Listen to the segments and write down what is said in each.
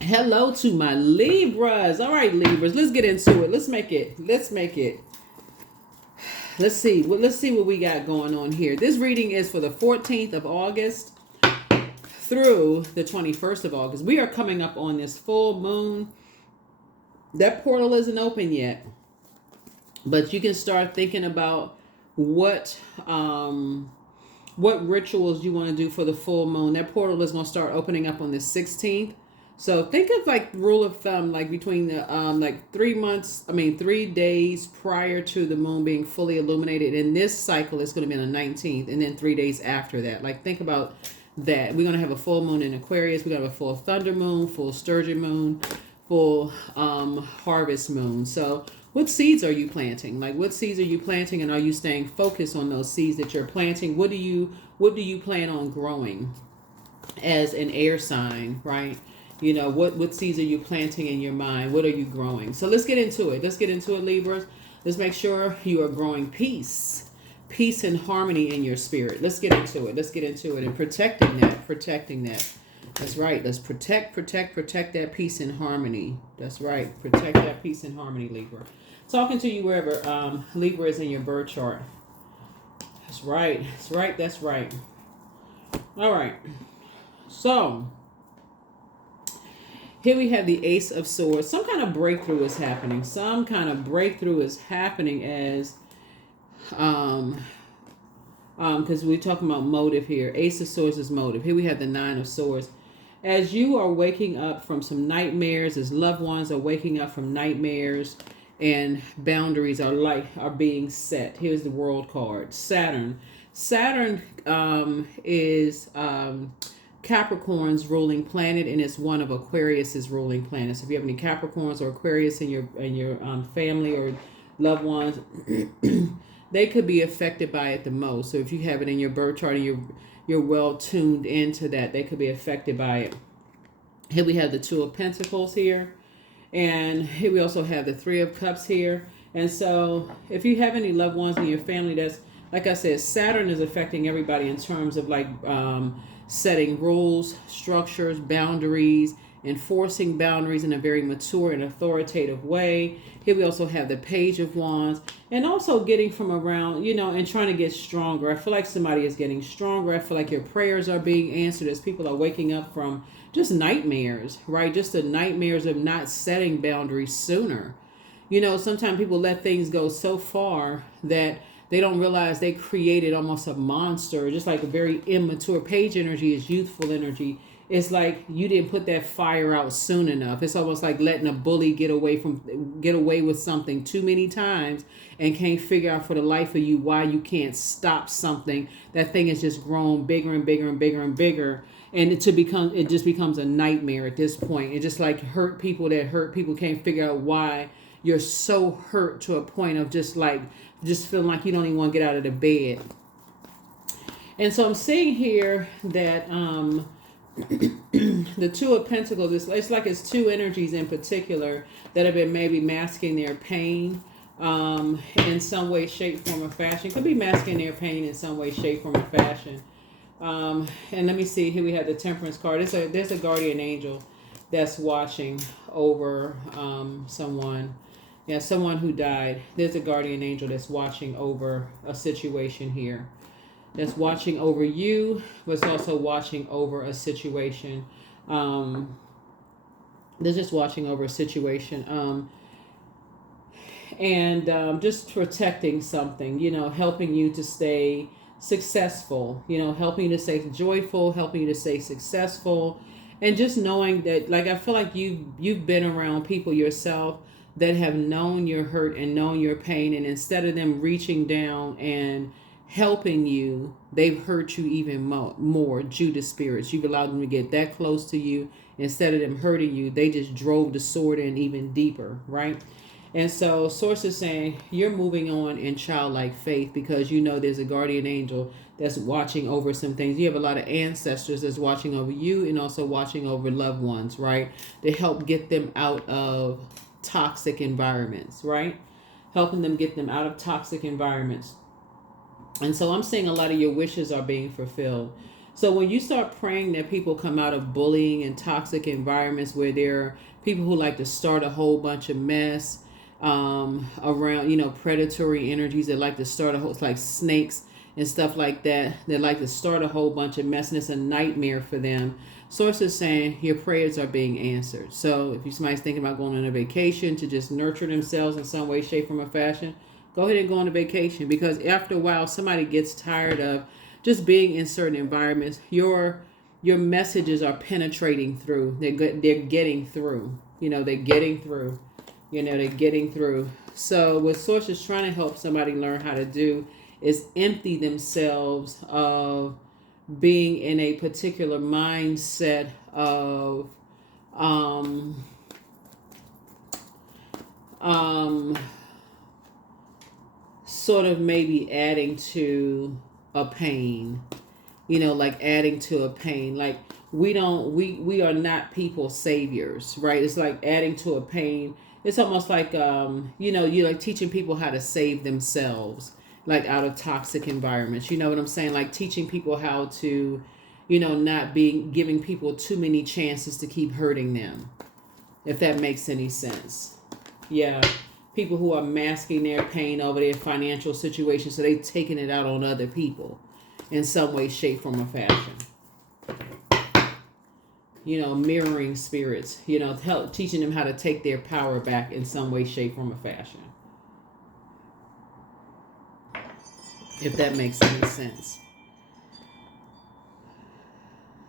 Hello to my Libras. All right, Libras, let's get into it. Let's make it. Let's see what we got going on here. This reading is for the 14th of August through the 21st of August. We are coming up on this full moon. That portal isn't open yet, but you can start thinking about what what rituals you want to do for the full moon. That portal is going to start opening up on the 16th. So think of like rule of thumb, like between the like 3 months, 3 days prior to the moon being fully illuminated. In this cycle, it's going to be on the 19th, and then 3 days after that. Like think about that. We're going to have a full moon in Aquarius. We're going to have a full thunder moon, full sturgeon moon, full harvest moon. So what seeds are you planting? Like what seeds are you planting, and are you staying focused on those seeds that you're planting? What do you plan on growing as an air sign, right? What seeds are you planting in your mind? What are you growing? So let's get into it. Libras. Let's make sure you are growing peace and harmony in your spirit. Let's get into it and protecting that. That's right. Let's protect that peace and harmony. That's right. Protect that peace and harmony, Libra. Talking to you wherever Libra is in your birth chart. That's right. All right. So here we have the Ace of Swords. Some kind of breakthrough is happening. As because we're talking about motive here. Ace of Swords is motive. Here we have the Nine of Swords. As you are waking up from some nightmares, as loved ones are waking up from nightmares, and boundaries are being set. Here's the World card. Saturn is Capricorn's ruling planet, and it's one of Aquarius's ruling planets. If you have any Capricorns or Aquarius in your family or loved ones, they could be affected by it the most. So if you have it in your birth chart and you're well tuned into that, they could be affected by it. Here we have the Two of Pentacles here, and here we also have the Three of Cups here. And so if you have any loved ones in your family, that's, like I said, Saturn is affecting everybody in terms of like setting rules, structures, boundaries, enforcing boundaries in a very mature and authoritative way. Here we also have the Page of Wands, and also getting from around, and trying to get stronger. I feel like somebody is getting stronger. I feel like your prayers are being answered as people are waking up from just nightmares, right? Just the nightmares of not setting boundaries sooner. Sometimes people let things go so far that they don't realize they created almost a monster, just like a very immature. Page energy is youthful energy. It's like you didn't put that fire out soon enough. It's almost like letting a bully get away with something too many times and can't figure out for the life of you why you can't stop something. That thing has just grown bigger and bigger and bigger and bigger. And it just becomes a nightmare at this point. It just like hurt people can't figure out why you're so hurt to a point of just feeling like you don't even want to get out of the bed. And so I'm seeing here that the Two of Pentacles, it's like it's two energies in particular that have been maybe masking their pain in some way, shape, form, or fashion. Could be masking their pain in some way, shape, form, or fashion. And let me see, here we have the Temperance card. There's a guardian angel that's watching over someone. Yeah, someone who died. There's a guardian angel that's watching over a situation here. That's watching over you, but it's also watching over a situation. They're just watching over a situation. And just protecting something, helping you to stay successful, helping you to stay joyful, helping you to stay successful. And just knowing that, like, I feel like you've been around people yourself that have known your hurt and known your pain, and instead of them reaching down and helping you, they've hurt you even more. Judas spirits, you've allowed them to get that close to you. Instead of them hurting you, they just drove the sword in even deeper, right? And so source is saying you're moving on in childlike faith because there's a guardian angel that's watching over some things. You have a lot of ancestors that's watching over you and also watching over loved ones, right? To help get them out of toxic environments, right? Helping them get them out of toxic environments. And so I'm seeing a lot of your wishes are being fulfilled. So when you start praying that people come out of bullying and toxic environments where there are people who like to start a whole bunch of mess around, predatory energies that like to start a whole, it's like snakes and stuff like that, that like to start a whole bunch of mess, and it's a nightmare for them. Source is saying your prayers are being answered. So if somebody's thinking about going on a vacation to just nurture themselves in some way, shape, form, or fashion, go ahead and go on a vacation, because after a while somebody gets tired of just being in certain environments. Your messages are penetrating through. They're getting through. They're getting through. They're getting through. So what Source is trying to help somebody learn how to do is empty themselves of being in a particular mindset of sort of maybe adding to a pain, like adding to a pain. Like we are not people saviors, right? It's like adding to a pain. It's almost like you're like teaching people how to save themselves, like out of toxic environments. You know what I'm saying? Like teaching people how to, not giving people too many chances to keep hurting them, if that makes any sense. Yeah. People who are masking their pain over their financial situation, so they're taking it out on other people in some way, shape, form, or fashion. Mirroring spirits, teaching them how to take their power back in some way, shape, form, or fashion. If that makes any sense.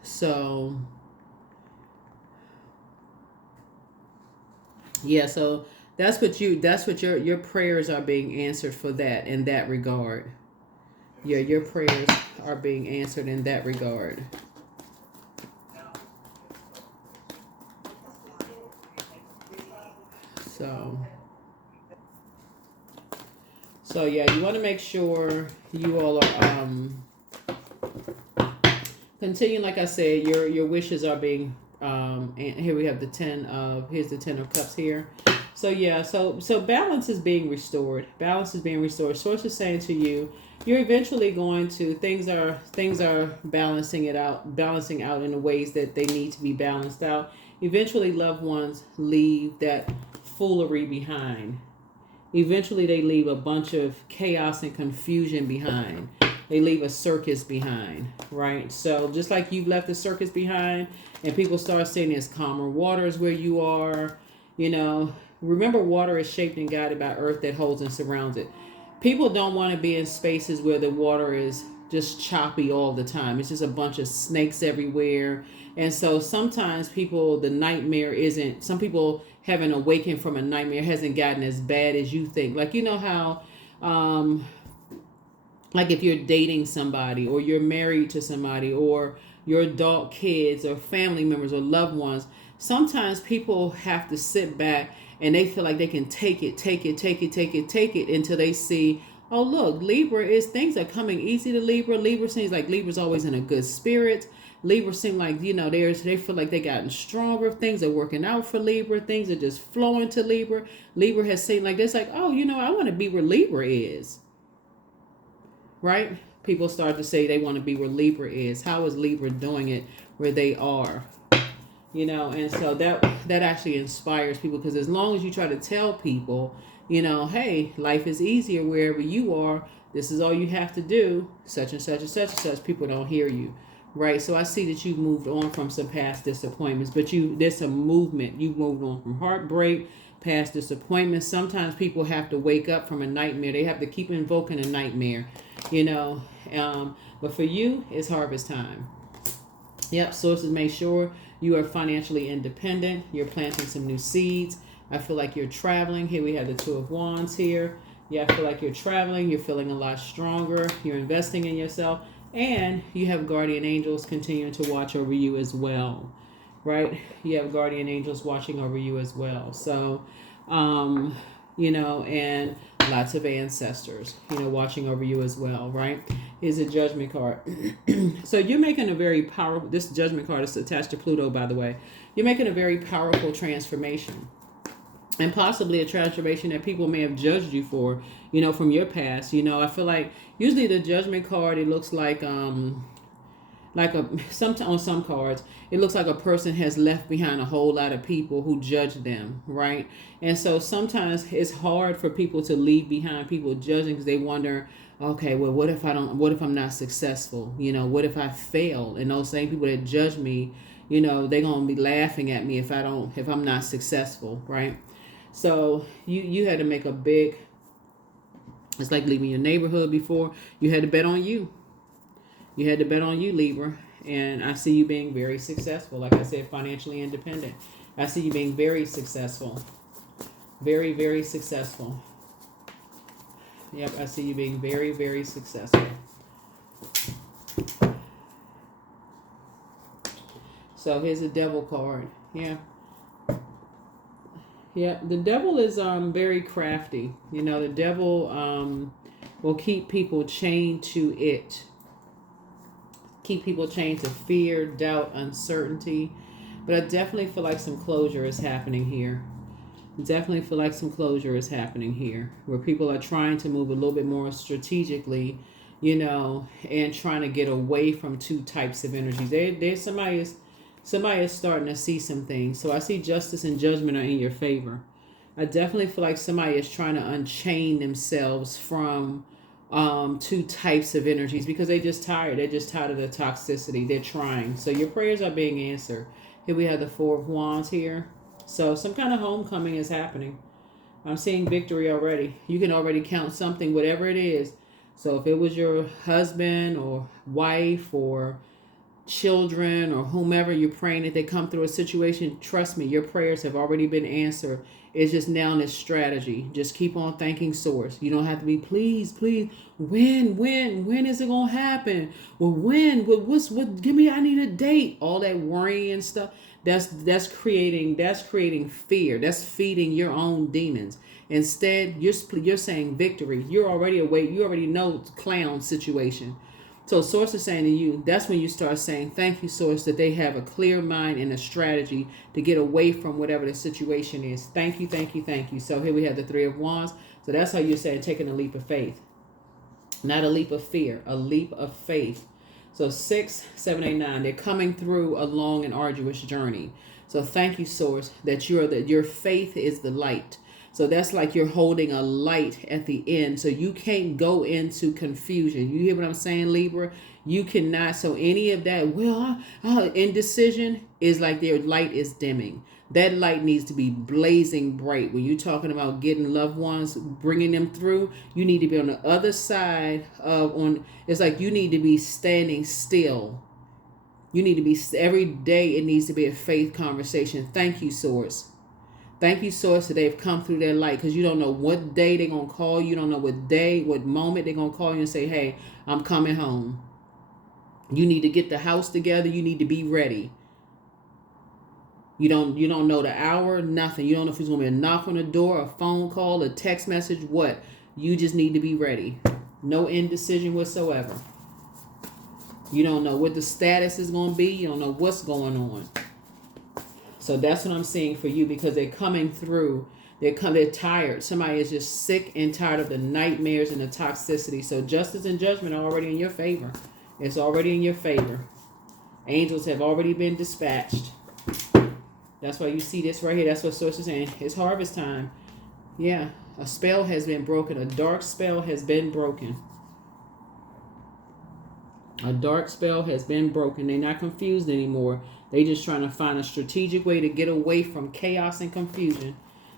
So, yeah, so that's what your prayers are being answered for that, in that regard. Yeah, your prayers are being answered in that regard. So yeah, you want to make sure you all are continuing. Like I said, your wishes are being and here we have here's the 10 of cups here. So yeah, so balance is being restored. Balance is being restored. Source is saying to you, you're eventually going to, things are balancing out in the ways that they need to be balanced out. Eventually loved ones leave that foolery behind. Eventually they leave a bunch of chaos and confusion behind. They leave a circus behind, right? So just like you've left the circus behind, and people start saying there's calmer waters where you are, remember, water is shaped and guided by earth that holds and surrounds it. People don't want to be in spaces where the water is just choppy all the time. It's just a bunch of snakes everywhere. And so sometimes the nightmare isn't, some people having awakened from a nightmare hasn't gotten as bad as you think. Like, how, like if you're dating somebody, or you're married to somebody, or your adult kids or family members or loved ones, sometimes people have to sit back and they feel like they can take it until they see, oh look, things are coming easy to Libra. Libra seems like Libra's always in a good spirit. Libra seem like, they feel like they gotten stronger. Things are working out for Libra. Things are just flowing to Libra. Libra has seemed like this, like, oh, I want to be where Libra is. Right? People start to say they want to be where Libra is. How is Libra doing it where they are? And so that actually inspires people, because as long as you try to tell people, hey, life is easier wherever you are, this is all you have to do, such and such and such and such, people don't hear you, right? So I see that you've moved on from some past disappointments, but there's some movement. You've moved on from heartbreak, past disappointments. Sometimes people have to wake up from a nightmare. They have to keep invoking a nightmare, but for you, it's harvest time. Yep, sources make sure you are financially independent. You're planting some new seeds. I feel like you're traveling. Here we have the Two of Wands here. Yeah, I feel like you're traveling. You're feeling a lot stronger. You're investing in yourself. And you have guardian angels continuing to watch over you as well, right? You have guardian angels watching over you as well. So, and lots of ancestors, watching over you as well, right? Here's a judgment card. So you're making a very powerful, this judgment card is attached to Pluto, by the way. You're making a very powerful transformation, and possibly a transformation that people may have judged you for, from your past. I feel like usually the judgment card, it looks like like on some cards, it looks like a person has left behind a whole lot of people who judge them, right? And so sometimes it's hard for people to leave behind people judging because they wonder, okay, well, what if I'm not successful? What if I fail? And those same people that judge me, they're going to be laughing at me if I'm not successful, right? So you had to make a big, it's like leaving your neighborhood before. You had to bet on you. You had to bet on you, Libra. And I see you being very successful. Like I said, financially independent. I see you being very successful. Very, very successful. Yep, I see you being very, very successful. So here's a devil card. Yeah. Yeah, the devil is very crafty. The devil will keep people chained to it. Keep people chained to fear, doubt, uncertainty. But I definitely feel like some closure is happening here. Definitely feel like some closure is happening here, where people are trying to move a little bit more strategically, and trying to get away from two types of energies. There's somebody is starting to see some things. So I see justice and judgment are in your favor. I definitely feel like somebody is trying to unchain themselves from two types of energies because they're just tired. They're just tired of the toxicity. They're trying. So your prayers are being answered. Here we have the Four of Wands here. So some kind of homecoming is happening. I'm seeing victory already. You can already count something, whatever it is. So if it was your husband or wife or children or whomever you're praying that they come through a situation, trust me, your prayers have already been answered. It's just now in this strategy. Just keep on thanking source. You don't have to be please, when is it gonna happen? Well, when? What give me, I need a date. All that worrying and stuff. That's creating fear. That's feeding your own demons. Instead, you're saying victory. You're already awake. You already know the clown situation. So Source is saying to you, that's when you start saying, thank you, Source, that they have a clear mind and a strategy to get away from whatever the situation is. Thank you, thank you, thank you. So here we have the Three of Wands. So that's how you're saying taking a leap of faith. Not a leap of fear, a leap of faith. So 6, 7, 8, 9, they're coming through a long and arduous journey. So thank you, Source, that your faith is the light. So that's like you're holding a light at the end. So you can't go into confusion. You hear what I'm saying, Libra? You cannot. So any of that, indecision is like their light is dimming. That light needs to be blazing bright. When you're talking about getting loved ones, bringing them through, you need to be on the other side it's like you need to be standing still. You need to be, every day it needs to be a faith conversation. Thank you, Source. Thank you, Source, that they've come through their light, because you don't know what day they're going to call you. You don't know what moment they're going to call you and say, hey, I'm coming home. You need to get the house together. You need to be ready. You don't know the hour, nothing. You don't know if it's going to be a knock on the door, a phone call, a text message, what. You just need to be ready. No indecision whatsoever. You don't know what the status is going to be. You don't know what's going on. So that's what I'm seeing for you, because they're coming through. They're tired. Somebody is just sick and tired of the nightmares and the toxicity. So justice and judgment are already in your favor. It's already in your favor. Angels have already been dispatched. That's why you see this right here. That's what Source is saying. It's harvest time. Yeah. A spell has been broken. A dark spell has been broken. A dark spell has been broken. They're not confused anymore. They're just trying to find a strategic way to get away from chaos and confusion.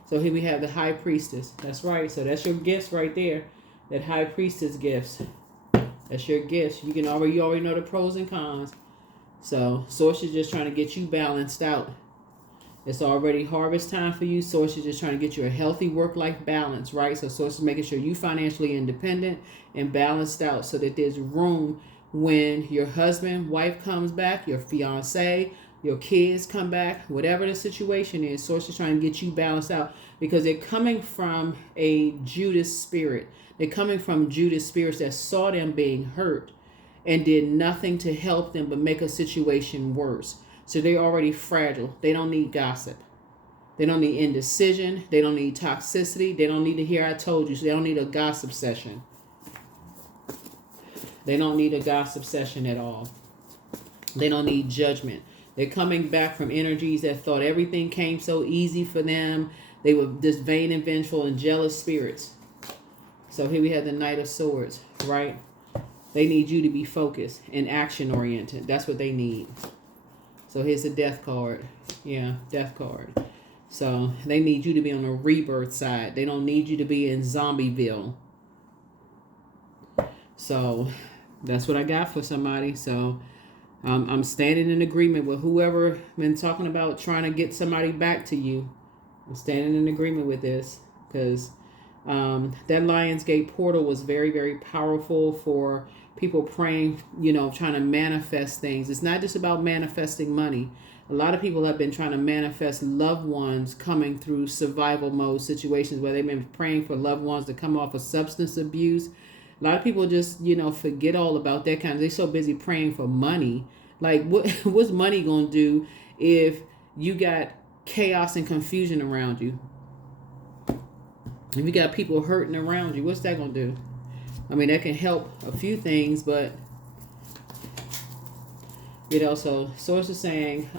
So here we have the High Priestess. That's right. So that's your gifts right there. That High Priestess gifts. That's your gifts. You already know the pros and cons. So Source is just trying to get you balanced out. It's already harvest time for you. Source is just trying to get you a healthy work-life balance, right? So Source is making sure you financially independent and balanced out, so that there's room when your husband, wife comes back, your fiance, your kids come back, whatever the situation is. Source is trying to get you balanced out, because they're coming from a Judas spirit. They're coming from Judas spirits that saw them being hurt and did nothing to help them but make a situation worse. So they're already fragile. They don't need gossip. They don't need indecision. They don't need toxicity. They don't need to hear I told you. So they don't need a gossip session. They don't need a gossip session at all. They don't need judgment. They're coming back from energies that thought everything came so easy for them. They were just vain and vengeful and jealous spirits. So here we have the Knight of Swords, right? They need you to be focused and action oriented. That's what they need. So here's the Death card. Yeah, Death card. So they need you to be on the rebirth side. They don't need you to be in Zombieville. So that's what I got for somebody. So I'm standing in agreement with whoever been talking about trying to get somebody back to you. I'm standing in agreement with this because that Lionsgate portal was very, very powerful for people praying, you know, trying to manifest things. It's not just about manifesting money. A lot of people have been trying to manifest loved ones coming through survival mode situations where they've been praying for loved ones to come off of substance abuse. A lot of people just, you know, forget all about that kind of, they're so busy praying for money. Like, what's money going to do if you got chaos and confusion around you? If you got people hurting around you, what's that going to do? I mean, that can help a few things, but, you know, so Source is saying,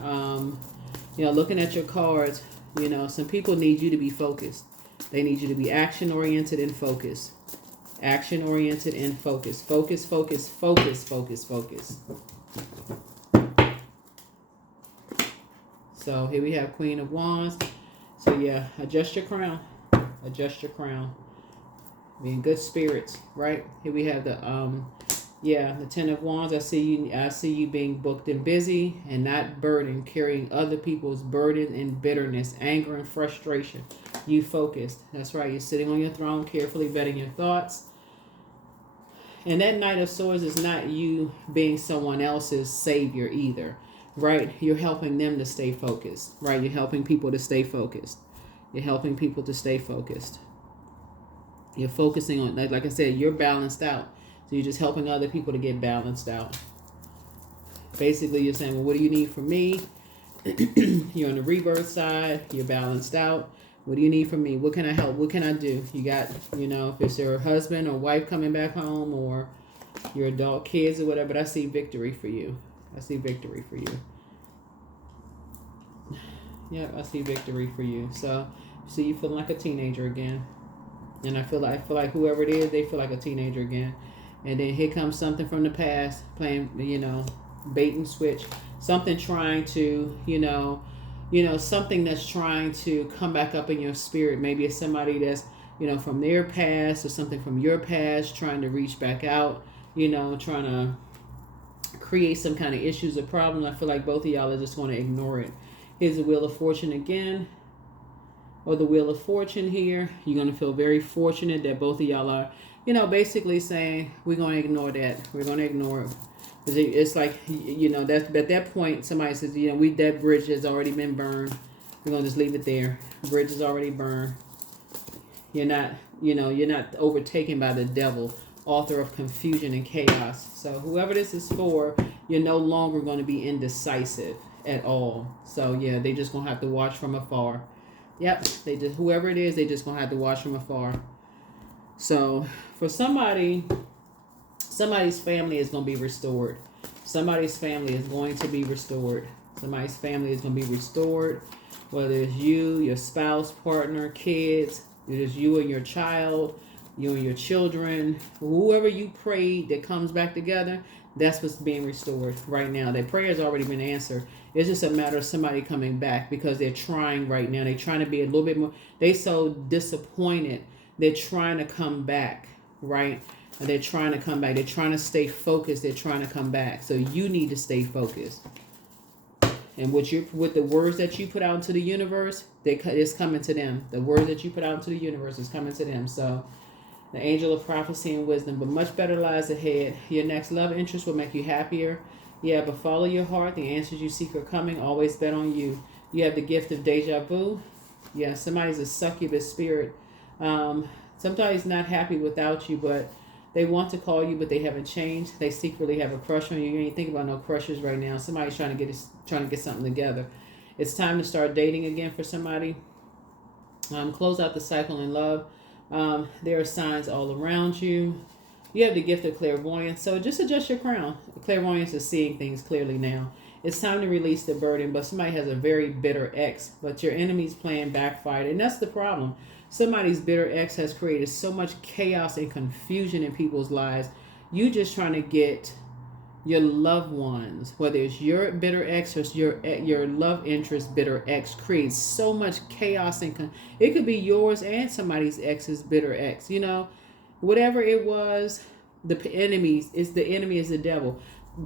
you know, looking at your cards, you know, some people need you to be focused. They need you to be action-oriented and focused. Action-oriented and focused. Focus, focus, focus, focus, focus. So here we have Queen of Wands. So yeah, adjust your crown. Adjust your crown. Be in good spirits, right? Here we have the the Ten of Wands. I see you being booked and busy and not burdened, carrying other people's burden and bitterness, anger and frustration. You focused. That's right. You're sitting on your throne, carefully vetting your thoughts. And that Knight of Swords is not you being someone else's savior either, right? You're helping them to stay focused, right? You're helping people to stay focused. You're helping people to stay focused. You're focusing on, like I said, you're balanced out. So you're just helping other people to get balanced out. Basically, you're saying, well, what do you need from me? You're on the rebirth side. You're balanced out. What do you need from me? What can I help? What can I do? You got, you know, if it's your husband or wife coming back home or your adult kids or whatever, but I see victory for you. I see victory for you. Yep, I see victory for you. So, see you feeling like a teenager again. And I feel like whoever it is, they feel like a teenager again. And then here comes something from the past, playing, you know, bait and switch. Something trying to, you know, something that's trying to come back up in your spirit. Maybe it's somebody that's, you know, from their past or something from your past trying to reach back out, you know, trying to create some kind of issues or problems. I feel like both of y'all are just going to ignore it. Here's the Wheel of Fortune again, or the Wheel of Fortune here. You're going to feel very fortunate that both of y'all are, you know, basically saying, we're going to ignore that. We're going to ignore it. It's like, you know, that at that point, somebody says, you know, that bridge has already been burned. We're going to just leave it there. Bridge is already burned. You're not, you know, you're not overtaken by the devil, author of confusion and chaos. So whoever this is for, you're no longer going to be indecisive at all. So yeah, they just going to have to watch from afar. Yep, whoever it is, they just going to have to watch from afar. So for somebody's family is going to be restored. Somebody's family is going to be restored. Somebody's family is going to be restored. Whether it's you, your spouse, partner, kids, it is you and your child, you and your children, whoever you prayed that comes back together, that's what's being restored right now. Their prayer has already been answered. It's just a matter of somebody coming back because they're trying right now. They're trying to be a little bit more, they're so disappointed. They're trying to come back, right? They're trying to come back. They're trying to stay focused. They're trying to come back. So you need to stay focused. And with the words that you put out into the universe, it's coming to them. The words that you put out into the universe is coming to them. So the angel of prophecy and wisdom, but much better lies ahead. Your next love interest will make you happier. Yeah, but follow your heart. The answers you seek are coming. Always bet on you. You have the gift of deja vu. Yeah, somebody's a succubus spirit. Somebody's not happy without you, but they want to call you, but they haven't changed. They secretly have a crush on you. You ain't thinking about no crushes right now. Somebody's trying to get something together. It's time to start dating again for somebody. Close out the cycle in love. There are signs all around you. You have the gift of clairvoyance. So just adjust your crown. Clairvoyance is seeing things clearly now. It's time to release the burden, but somebody has a very bitter ex, but your enemy's plan backfired. And that's the problem. Somebody's bitter ex has created so much chaos and confusion in people's lives. You just trying to get your loved ones, whether it's your bitter ex or your love interest bitter ex, creates so much chaos and it could be yours and somebody's ex's bitter ex. You know, whatever it was, the enemy is the devil.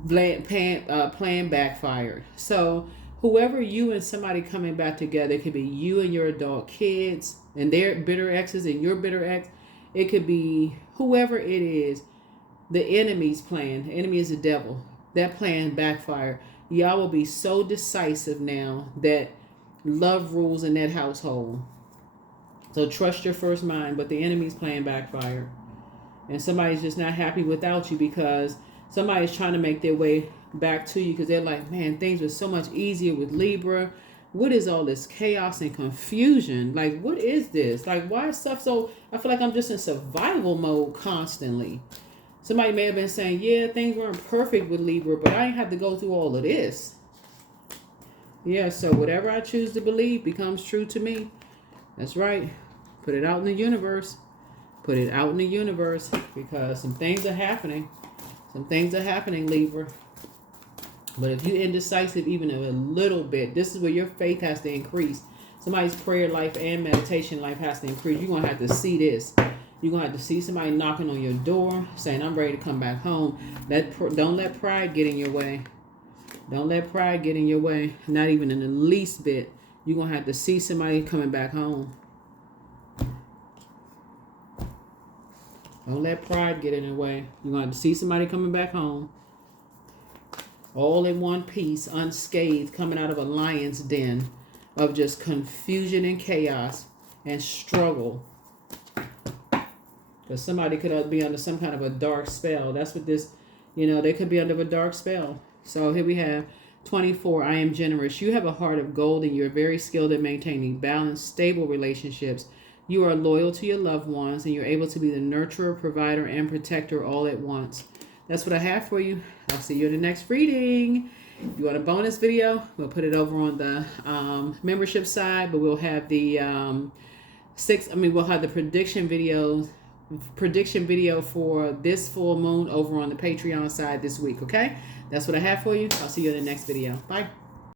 Plan backfired. So whoever you and somebody coming back together, it could be you and your adult kids and their bitter exes and your bitter ex. It could be whoever it is. The enemy's plan. The enemy is the devil. That plan backfired. Y'all will be so decisive now that love rules in that household. So trust your first mind, but the enemy's plan backfired. And somebody's just not happy without you because somebody's trying to make their way back to you because they're like, man, things were so much easier with Libra. What is all this chaos and confusion? Like, what is this? Like, why is stuff so... I feel like I'm just in survival mode constantly. Somebody may have been saying, yeah, things weren't perfect with Libra, but I ain't have to go through all of this. Yeah, so whatever I choose to believe becomes true to me. That's right. Put it out in the universe. Put it out in the universe because some things are happening. Some things are happening, Libra. But if you're indecisive even a little bit, this is where your faith has to increase. Somebody's prayer life and meditation life has to increase. You're going to have to see this. You're going to have to see somebody knocking on your door saying, I'm ready to come back home. Don't let pride get in your way. Don't let pride get in your way. Not even in the least bit. You're going to have to see somebody coming back home. Don't let pride get in the way. You're going to have to see somebody coming back home. All in one piece, unscathed, coming out of a lion's den of just confusion and chaos and struggle. Because somebody could be under some kind of a dark spell. That's what this, they could be under a dark spell. So here we have 24. I am generous. You have a heart of gold and you're very skilled at maintaining balanced, stable relationships. You are loyal to your loved ones and you're able to be the nurturer, provider, and protector all at once. That's what I have for you. I'll see you in the next reading. If you want a bonus video, we'll put it over on the membership side, but we'll have the we'll have the prediction video for this full moon over on the Patreon side this week, okay? That's what I have for you. I'll see you in the next video. Bye.